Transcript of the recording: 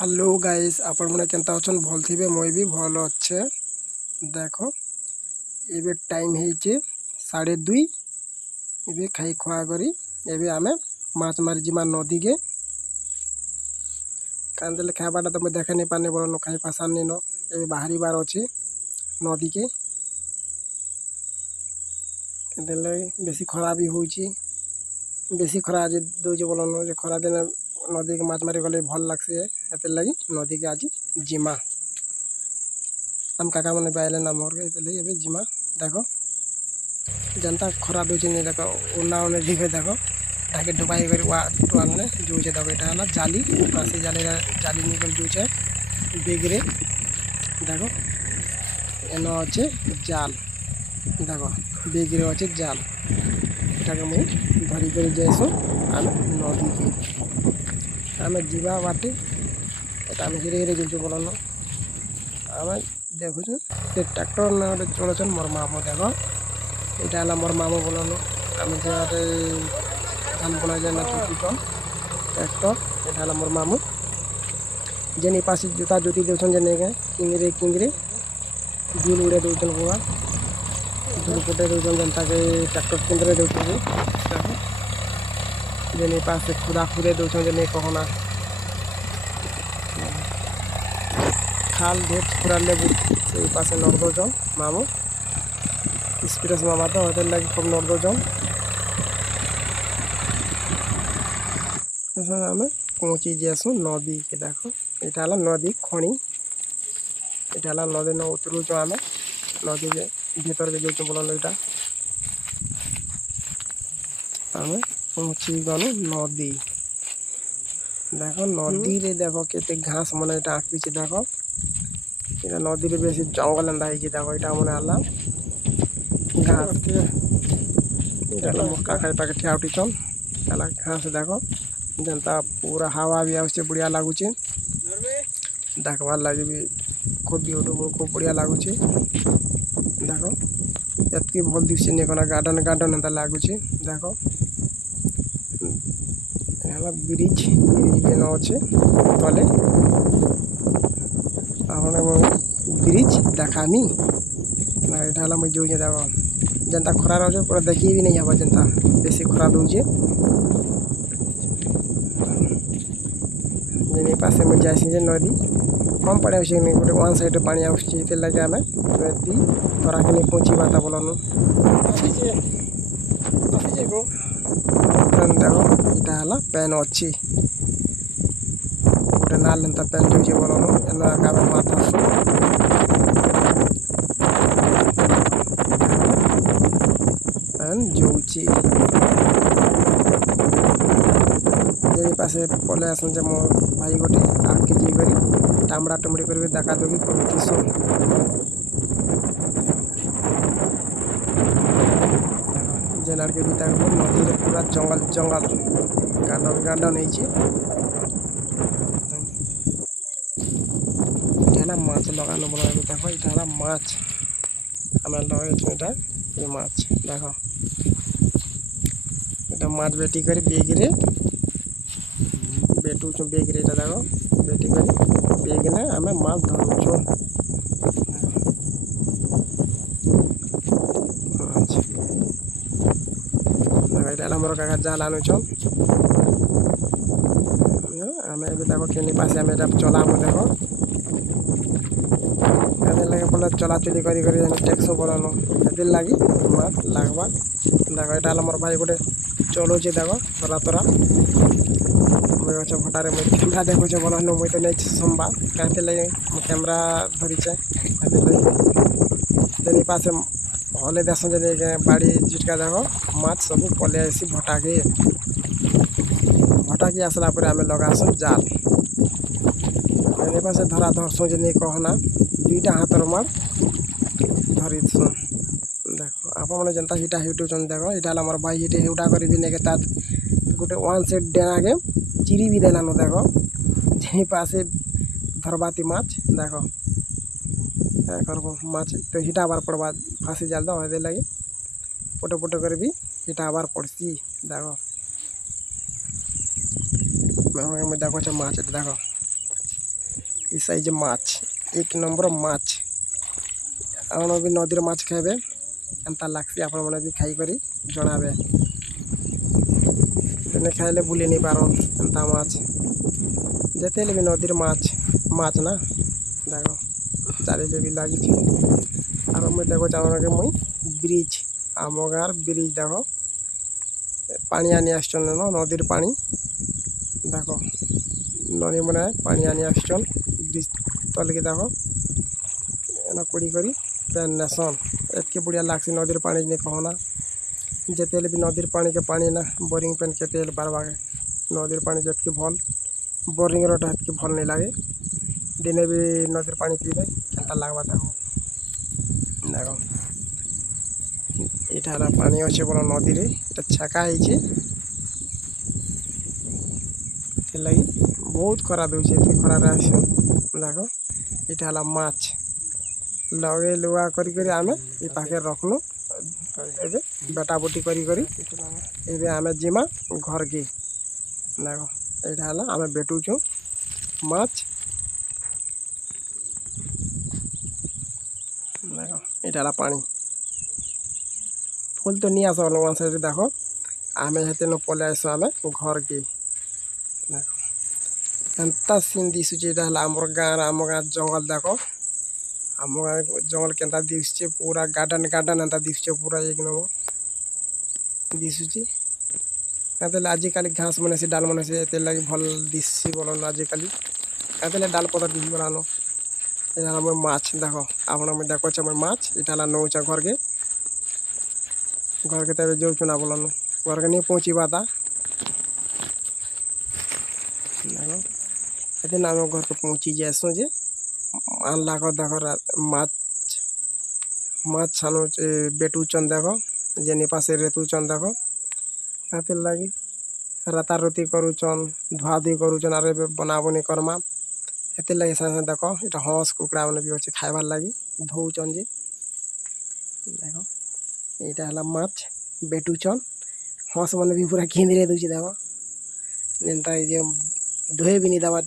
Hello guys आपण मैंने केनता अछन भल थिबे मुई भी भल अच्छे। देखो एबे टाइम हेचे 2:30। एबे खाई खुआ करी एबे आमे माछ मारी जिमा नदी के कांदेले खाबाटा तो मैं देखे नहीं पाने बोलो नो खाई पसंद नहीं नो। एबे बाहरी बार अच्छे नदी के कांदेले बेसी खरा भी होची बेसी खरा आज दोजे बोलो नो जे खरा दिन नदी के माछ मारी गले भल लागसे एते लगी नदी के आज जिमा हम काका मन बायले ना मोर के लगे एबे जिमा। देखो जनता खरा दोजे ने देखो उन्ना उन्हें दिखे देखो ताकि डुबाई कर वा टवाल ने जूचे देखो एटा हला जाली फांसी जाली जाली निकल जूचे बेगरे देखो एनो अच्छे जाल देखो बेगरे अच्छे जाल एटाके मुई धरी कर जाइसु आमे नदी के आमे जीवा बाटे एटा आमे हिरे हिरे जूचु बोलनो आमे देखु से ट्रैक्टर ने गोटे चलछन मोर मामू देखो एटा हला मोर मामू बोलनो आमे जे धान बुना जाना चुकी तो ट्रैक्टर एटा हला मोर मामू जेनी पास जूता जोती देछन जेने के किंगरे किंगरे बिल उड़े देछन बुआ दूर पटे देछन जनता के ट्रैक्टर किंगरे देछन जेनी पास खुदा खुदे देछन जेने कहना खाल ढेर पूरा लेबू से पास नर्दो जन मामू स्पिरस मामा तो होते लगे खूब नर्दो जन आम पहुँची जासु नदी के देखो यहाँ हला नदी खणी यहाँ हला नदी न उतरुचु आम नदी के भीतर के जो बोल यहाँ आम पहुँची गलु नदी देखो नदी रे देखो केते घास मन यहाँ आँख पीछे देखो यहाँ नदी रे बेसी जंगल एंदा देखो यहाँ मन आला घास यहाँ मक्का खाई पाके ठिया उठी चल घास देखो जनता पूरा हवा भी आउे बढ़िया लगुच देखबार लगे भी खूब ब्यूटीफुल खूब बढ़िया लगुच देखो एतकी भल दिशे नहीं कना गार्डन गार्डन एंता लगुच देखो ब्रिज ब्रिज भी न अच्छे तले ब्रिज देखामी यहाँ मुझे जो देखो जनता खरा रहे पूरा देखी भी नहीं हवा जनता बेसी खरा दूजे जेनी पासे में जाइसी जे नदी कम पड़े गोटे वन साइड पानी आसे लगे आम नदी तोरा के पहुँची बाता बोलनु देखो यहाँ पेन अच्छी गोटे नाल एंता पेन जो बोलनु एना माथ पेन जोची जे पासे पले आसन जे मो भाई गोटे आगे जी करी टामड़ा टुमड़ी कर देखा दुखी करुती सब जेनार के भीतर नदी रे पूरा जंगल जंगल गार्डन गार्डन है माछ लगानो बोला देखो यहाँ माछ आम लगे ये माछ देखो ये माछ बेटी कर बेगरे बेटू चु बेगरे देखो बेटी कर बेगने आम माछ धरुचु यहाँ मोर काका जाल आनुचन आम देखो केनी पास आम चलाम देखो लगे बोले चलाचली करी टेक्स बोलनो ये लगी माछ लगवा देखो यहाँ मोर भाई गोटे चलुचे देखो तोरा तोरा मुझे अच्छे भटारे मुझे कैमरा देखुचे बोलनो मुझे तो नहीं संभा कहते लगे कैमरा धरीचे लगे पास हले देश बाड़ी जिटका देखो माछ सब पले आसी भटाके भटाकी आसला आम लगासु जाल पास धरा धरसु जे कहना दुईटा हाथर मार धरीसु देखो आप जनता हिटा हिटुचन देखो यहाँ मोर भाई हिटे हिटा कर गोटे वन सेट डेना के चिरी भी देलानो देखो जे पासे धरबाती माछ देखो क्या करबो माछ तो हिटाबार पड़वा फांसी जाल दो हे लगे पोटे पोटे कर भी हिटाबार पड़सी देखो देखो माछ देखो এই সাইজে মাছ, 1 নম্বর মাছ। ଆପଣ ବି ନଦୀର ମାଛ ଖାଇବେ, ଏନ୍ତା ଲାଗ୍ସି ଆପଣମାନେ ବି ଖାଇକରି ଜଣାବେ। ଦିନେ ଖାଇଲେ ଭୁଲି ନି ପାରନ୍ ଏନ୍ତା ମାଛ। ଯେତେ ହେଲେ ବି ନଦୀର ମାଛ ନା ଦେଖ ଚାରିରେ ବି ଲାଗିଛି। ଆଉ ମୁଇଁ ଦେଖୁଛି ଆପଣକେ ମୁଇଁ ବ୍ରିଜ୍, ଆମ ଗାଁର ବ୍ରିଜ୍ ଦେଖ ପାଣି ଆନି ଆସିଛନ୍ ନଦୀର ପାଣି ଦେଖ, ନଦୀମାନେ ପାଣି ଆନି ଆସିଛନ୍ ବ୍ରିଜ୍ ତଲକେ ଦେଖ ଏନା କୁଡ଼ି କରି ପେନ୍ ନେସନ୍। ଏତ୍କି ବଢ଼ିଆ ଲାଗ୍ସି ନଦୀର ପାଣି ନି କହନା। ଯେତେ ହେଲେ ବି ନଦୀର ପାଣିକେ ପାଣି ନା, ବୋରିଂ ପାଣି କେତେ ହେଲେ ପାର୍ବାକେ। ନଦୀର ପାଣି ଯେତ୍କି ଭଲ୍, ବୋରିଂରଟା ହେତ୍କି ଭଲ୍ ନାଇଁ ଲାଗେ। ଦିନେ ବି ନଦୀର ପାଣି ପିଇବେ କେନ୍ତା ଲାଗ୍ବା ତାକୁ ଦେଖ। ଏଇଟା ହେଲା ପାଣି ଅଛେ ବୋଲ ନଦୀରେ, ଏଟା ଛେକା ହେଇଛେ, ସେଥିର୍ଲାଗି ବହୁତ ଖରା ଦଉଛେ। ଏତେ ଖରାରେ ଆସିଛନ୍ ଦେଖ। ଏଇଟା ହେଲା ମାଛ ଲଗେଇ ଲୁଗା କରି ଆମେ ଏ ପାଖେ ରଖ୍ନୁ। ଏବେ ବେଟା ବୁଟି କରି ଏବେ ଆମେ ଯିମା ଘରକେ ଦେଖ। ଏଇଟା ହେଲା ଆମେ ବେଟୁଛୁ ମାଛ ଦେଖ। ଏଇଟା ହେଲା ପାଣି। ଫୁଲ୍ ତ ନି ଆସ ୱାନ୍ ସାଇଡ଼୍ରେ ଦେଖ, ଆମେ ହେତେନ ପଲେଇ ଆସୁ ଆମେ ଘରକେ ଦେଖ। ଏନ୍ତା ସିନ୍ ଦିଶୁଛେ। ଏଇଟା ହେଲା ଆମର ଗାଁର, ଆମ ଗାଁ ଜଙ୍ଗଲ ଦେଖ। ଆମ ଗାଁ ଜଙ୍ଗଲ କେନ୍ତା ଦିଶୁଛେ, ପୁରା ଗାର୍ଡେନ୍ ଏନ୍ତା ଦିଶୁଛେ, ପୁରା 1 ନମ୍ବର ଦିଶୁଛି। ହେଲେ ଆଜିକାଲି ଘାସ ମାନେ ସେ ଡାଲ୍ ମାନେ ସେ ଏତେ ଲାଗି ଭଲ୍ ଦିଶି ବୋଲନ୍ ଆଜିକାଲି। ହେଲେ ଡାଲ୍ ପତର୍ ଦିଶିଗଲାନ। ଏଇଟା ହେଲା ମୋର ମାଛ ଦେଖ, ଆପଣ ମୁଇଁ ଦେଖୁଛେ ମୁଇଁ ମାଛ। ଏଇଟା ହେଲା ନଉଛେ ଘରକେ ତେବେ ଯାଉଛୁ ନା ବୋଲନ, ଘରକେ ନେଇ ପହଞ୍ଚିବା ତା ଦେଖ। ଏତେ ଆମେ ଘରକେ ପହଞ୍ଚି ଯାଏସୁଁ ଯେ ଆନ୍ଲା ଦେଖ ମାଛ ଛାନୁଛେ ବେଟୁଛନ୍ ଦେଖ, ଯେନି ପାଶେ ରେତୁଛନ୍ ଦେଖ। ହେଥିର୍ ଲାଗି ରାତାରୁତି କରୁଛନ୍, ଧୁଆଧୁଇ କରୁଛନ୍, ଆରୁ ଏବେ ବନାବନି କର୍ମା। ହେଥିର୍ ଲାଗି ସାଙ୍ଗେ ଦେଖ ଏଇଟା ହଂସ କୁକୁଡ଼ା ମାନେ ବି ଅଛେ ଖାଇବାର୍ ଲାଗି ଧଉଛନ୍ ଯେ ଦେଖ। ଏଇଟା ହେଲା ମାଛ ବେଟୁଛନ୍, ହଂସ ମାନେ ବି ପୁରା କିନ୍ଦିରେ ଦଉଛେ ଦେଖ। ଯେନ୍ତା ଯେ ଧୁଏ ବି ନି ଦେବା।